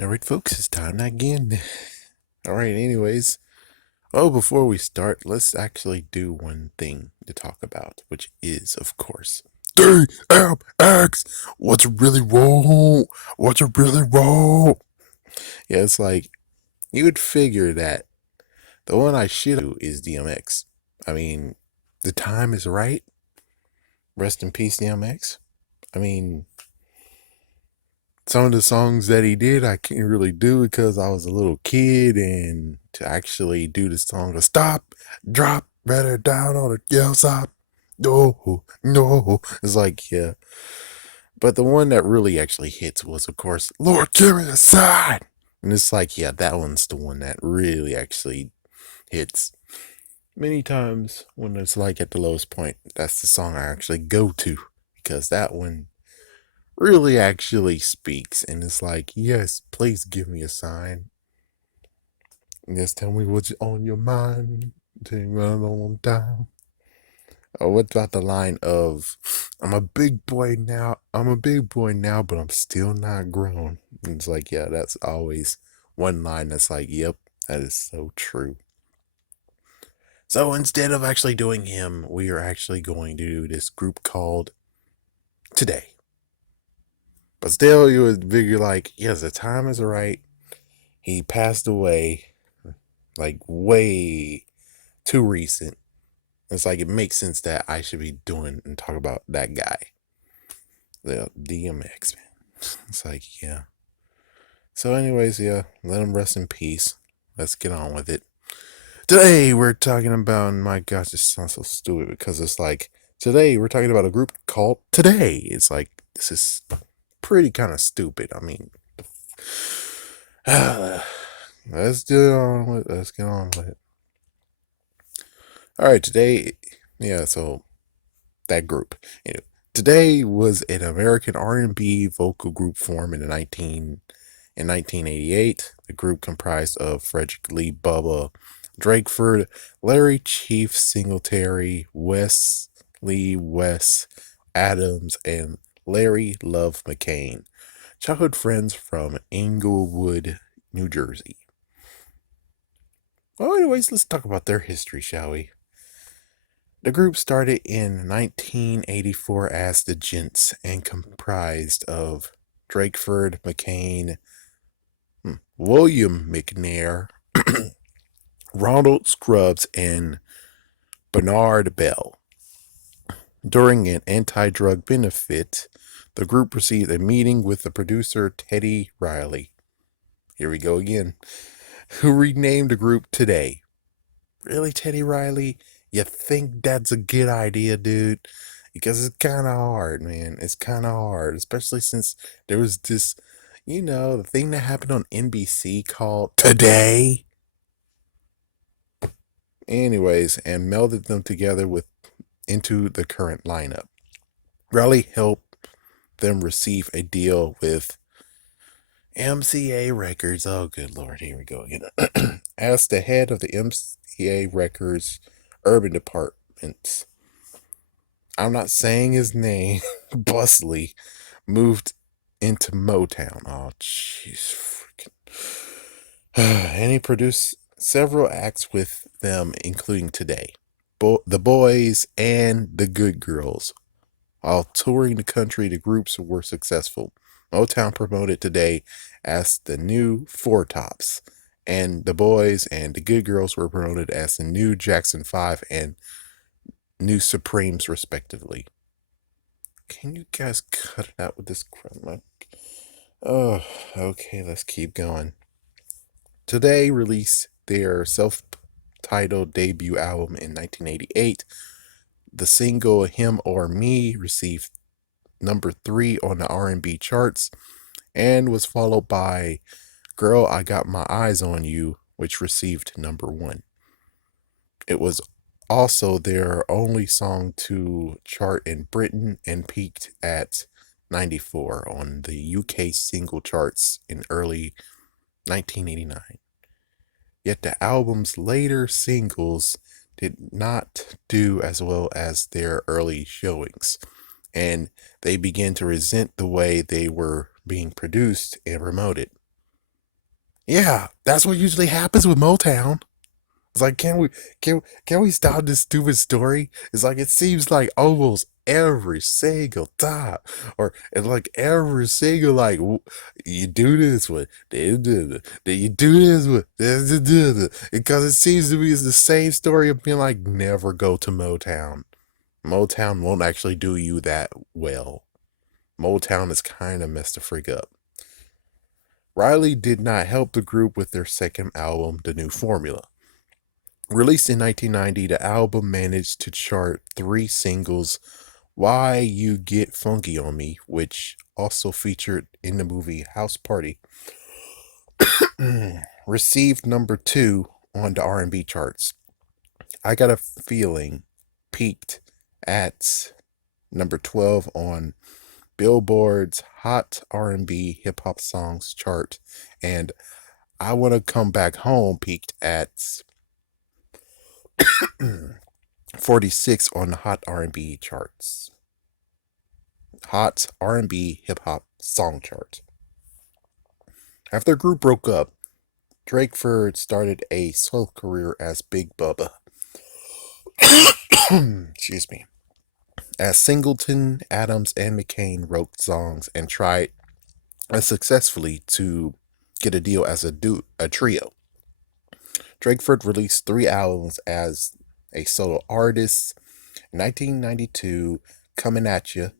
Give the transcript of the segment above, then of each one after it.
All right, folks, it's time again. All right, anyways. Oh, before we start, let's actually do one thing to talk about, which is, of course, DMX. What's really wrong? What's really wrong? Yeah, it's like you would figure that the one I should do is DMX. I mean, the time is right. Rest in peace, DMX. I mean, some of the songs that he did, I can't really do because I was a little kid, and to actually do the song of stop, drop, better down on the yell stop. No, no. It's like, yeah. But the one that really actually hits was, of course, Lord, give me a sign. And it's like, yeah, that one's the one that really actually hits. Many times when it's like at the lowest point, that's the song I actually go to because that one really actually speaks, and it's like, yes, please give me a sign. Just tell me what's on your mind. Take me on down. Or what about the line of, I'm a big boy now, but I'm still not grown. And it's like, yeah, that's always one line that's like, yep, that is so true. So instead of actually doing him, we are actually going to do this group called Today. But still, you would figure like, yes, the time is right. He passed away like way too recent. It's like it makes sense that I should be doing and talk about that guy, the DMX man. It's like, yeah. So, anyways, yeah, let him rest in peace. Let's get on with it. Today we're talking about, and my gosh, this sounds so stupid because it's like today we're talking about a group called Today. It's like this is pretty kind of stupid. I mean, let's get on with it. All right, today, yeah. So that group, you know, Today was an American R&B vocal group formed in 1988. The group comprised of Frederick Lee Bubba Drakeford, Larry Chief Singletary, Wesley Wes Adams, and Larry Love McCain, childhood friends from Englewood, New Jersey. Well, anyways, let's talk about their history, shall we? The group started in 1984 as the Gents and comprised of Drakeford, McCain, William McNair, Ronald Scruggs, and Bernard Bell. During an anti-drug benefit, the group received a meeting with the producer Teddy Riley. Here we go again. Who renamed the group Today. Really, Teddy Riley? You think that's a good idea, dude? Because it's kind of hard, man. It's kind of hard, especially since there was this, the thing that happened on NBC called Today. Anyways, and melded them together into the current lineup. Riley helped them receive a deal with MCA Records. Oh, good lord, here we go again. As the head of the MCA Records urban departments. I'm not saying his name. Busley moved into Motown. Oh, jeez, freaking. And he produced several acts with them, including Today, The Boys, and The Good Girls. While touring the country, the groups were successful. Motown promoted Today as the new Four Tops, and The Boys and The Good Girls were promoted as the new Jackson 5 and New Supremes, respectively. Can you guys cut it out with this crap? Oh, okay, let's keep going. Today released their self-titled debut album in 1988. The single "Him or Me" received number 3 on the R&B charts and was followed by "Girl, I Got My Eyes on You," which received number 1. It was also their only song to chart in Britain and peaked at 94 on the UK single charts in early 1989. Yet the album's later singles did not do as well as their early showings, and they began to resent the way they were being produced and promoted. Yeah, that's what usually happens with Motown. It's like, can we stop this stupid story? It's like it seems like almost every single time, or and like every single like you do this with, then you do this with, because it seems to be it's the same story of being like never go to Motown. Motown won't actually do you that well. Motown is kind of messed the freak up. Riley did not help the group with their second album, The New Formula. Released in 1990, the album managed to chart three singles: Why You Get Funky on Me, which also featured in the movie House Party, received number 2 on the R&B charts. I Got a Feeling peaked at number 12 on Billboard's Hot R&B Hip Hop Songs chart, and I Want to Come Back Home peaked at 46 on the Hot R&B charts. Hot R&B Hip Hop Song chart. After the group broke up, Drakeford started a solo career as Big Bubba. Excuse me. As Singleton, Adams, and McCain wrote songs and tried unsuccessfully to get a deal as a trio. Drakeford released 3 albums as a solo artist. 1992, Coming At You,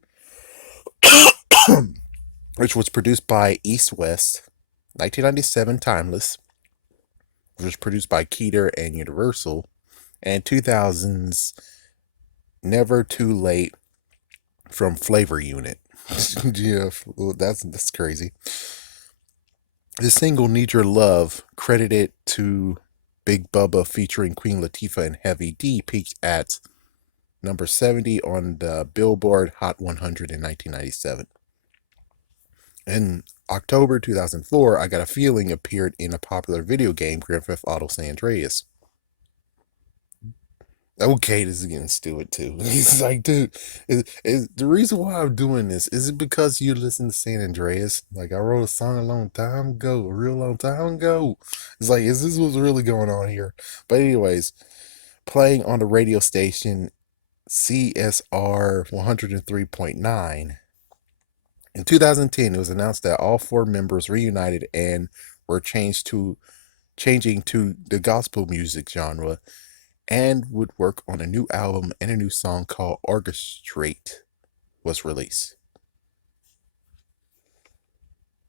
which was produced by East West. 1997, Timeless, which was produced by Keeter and Universal. And 2000's Never Too Late from Flavor Unit. Yeah, that's crazy. The single Need Your Love, credited to Big Bubba featuring Queen Latifah and Heavy D, peaked at number 70 on the Billboard Hot 100 in 1997. In October 2004, I Got a Feeling appeared in a popular video game, Grand Theft Auto San Andreas. Okay, this is getting stupid too. He's like, dude, is the reason why I'm doing this, is it because you listen to San Andreas? Like, I wrote a song a long time ago, a real long time ago. It's like, is this what's really going on here? But anyways, playing on the radio station CSR 103.9. In 2010, it was announced that all 4 members reunited and were changing to the gospel music genre, and would work on a new album, and a new song called Orchestrate was released.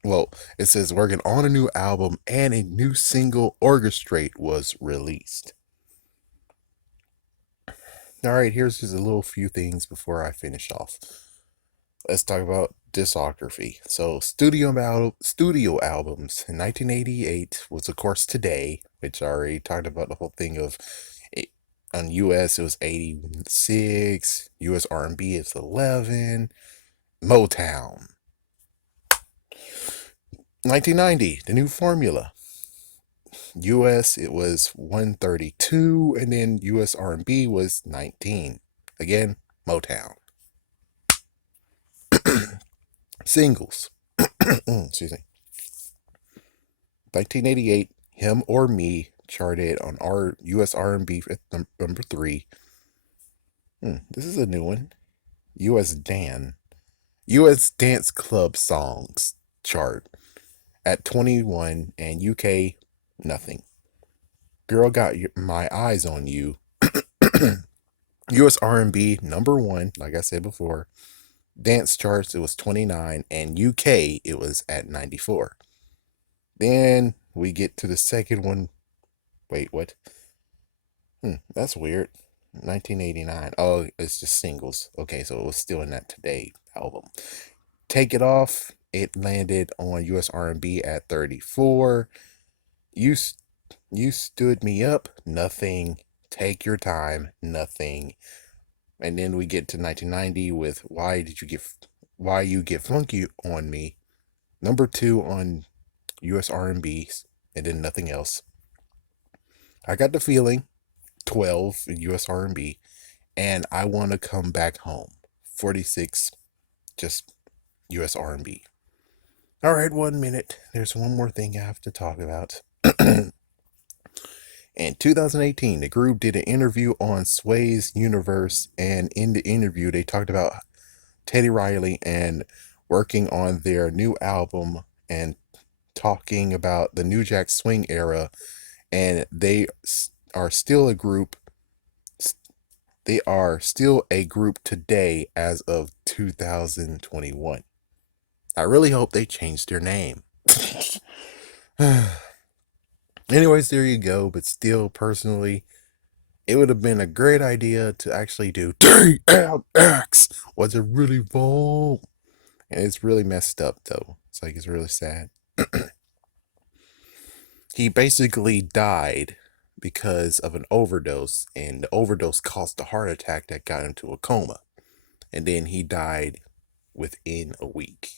Well, it says working on a new album and a new single, Orchestrate, was released. All right, here's just a little few things before I finish off. Let's talk about discography. So, studio albums in 1988 was, of course, Today, which I already talked about the whole thing of it. On US, it was 86. US R&B is 11. Motown. 1990, The New Formula. US, it was 132, and then US R&B was 19. Again, Motown. Singles. Excuse me. 1988, Him or Me charted on our US R&B at number 3. This is a new one. US Dance Club Songs chart at 21, and UK nothing. Girl Got My Eyes on You. US R&B number 1, like I said before. Dance charts, it was 29, and UK, it was at 94. Then we get to the second one. Wait, what? That's weird. 1989. Oh, it's just singles. Okay, so it was still in that Today album. Take It Off, it landed on US R&B at 34. You Stood Me Up, nothing. Take Your Time, nothing. And then we get to 1990 with Why You Get Funky on Me, number 2 on US R&B, and then nothing else. I Got the Feeling, 12 in US R&B, and I Want to Come Back Home, 46, just US R&B. All right, 1 minute. There's one more thing I have to talk about. In 2018, the group did an interview on Sway's Universe, and in the interview, they talked about Teddy Riley and working on their new album and talking about the New Jack Swing era, and are still a group. They are still a group today as of 2021. I really hope they changed their name. Anyways, there you go. But still, personally, it would have been a great idea to actually do DMX. Was it really wrong? And it's really messed up, though. It's really sad. He basically died because of an overdose, and the overdose caused a heart attack that got him to a coma. And then he died within a week.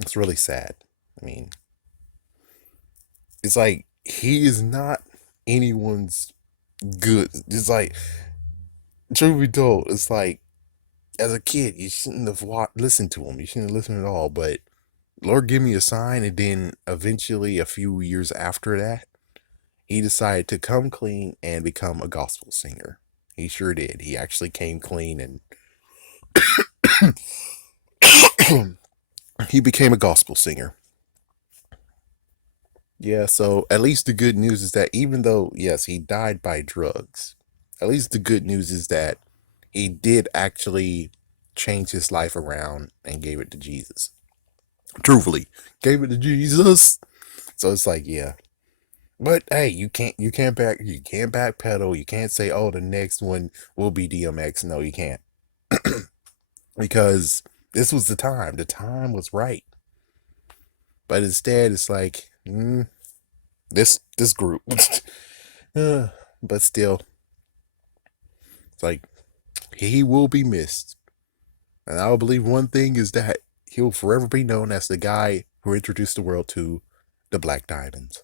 It's really sad. I mean, it's like he is not anyone's good. It's like, truth be told, it's like as a kid, you shouldn't have listened to him. You shouldn't have listened at all. But Lord Give Me a Sign, and then eventually, a few years after that, he decided to come clean and become a gospel singer. He sure did. He actually came clean and he became a gospel singer. Yeah, so at least the good news is that even though, yes, he died by drugs, at least the good news is that he did actually change his life around and gave it to Jesus. Truthfully, gave it to Jesus. So it's like, yeah. But hey, you can't backpedal. You can't say, oh, the next one will be DMX. No, you can't. Because this was the time. The time was right. But instead, it's like, this group. But still, it's like he will be missed. And I will believe one thing is that he'll forever be known as the guy who introduced the world to the Black Diamonds.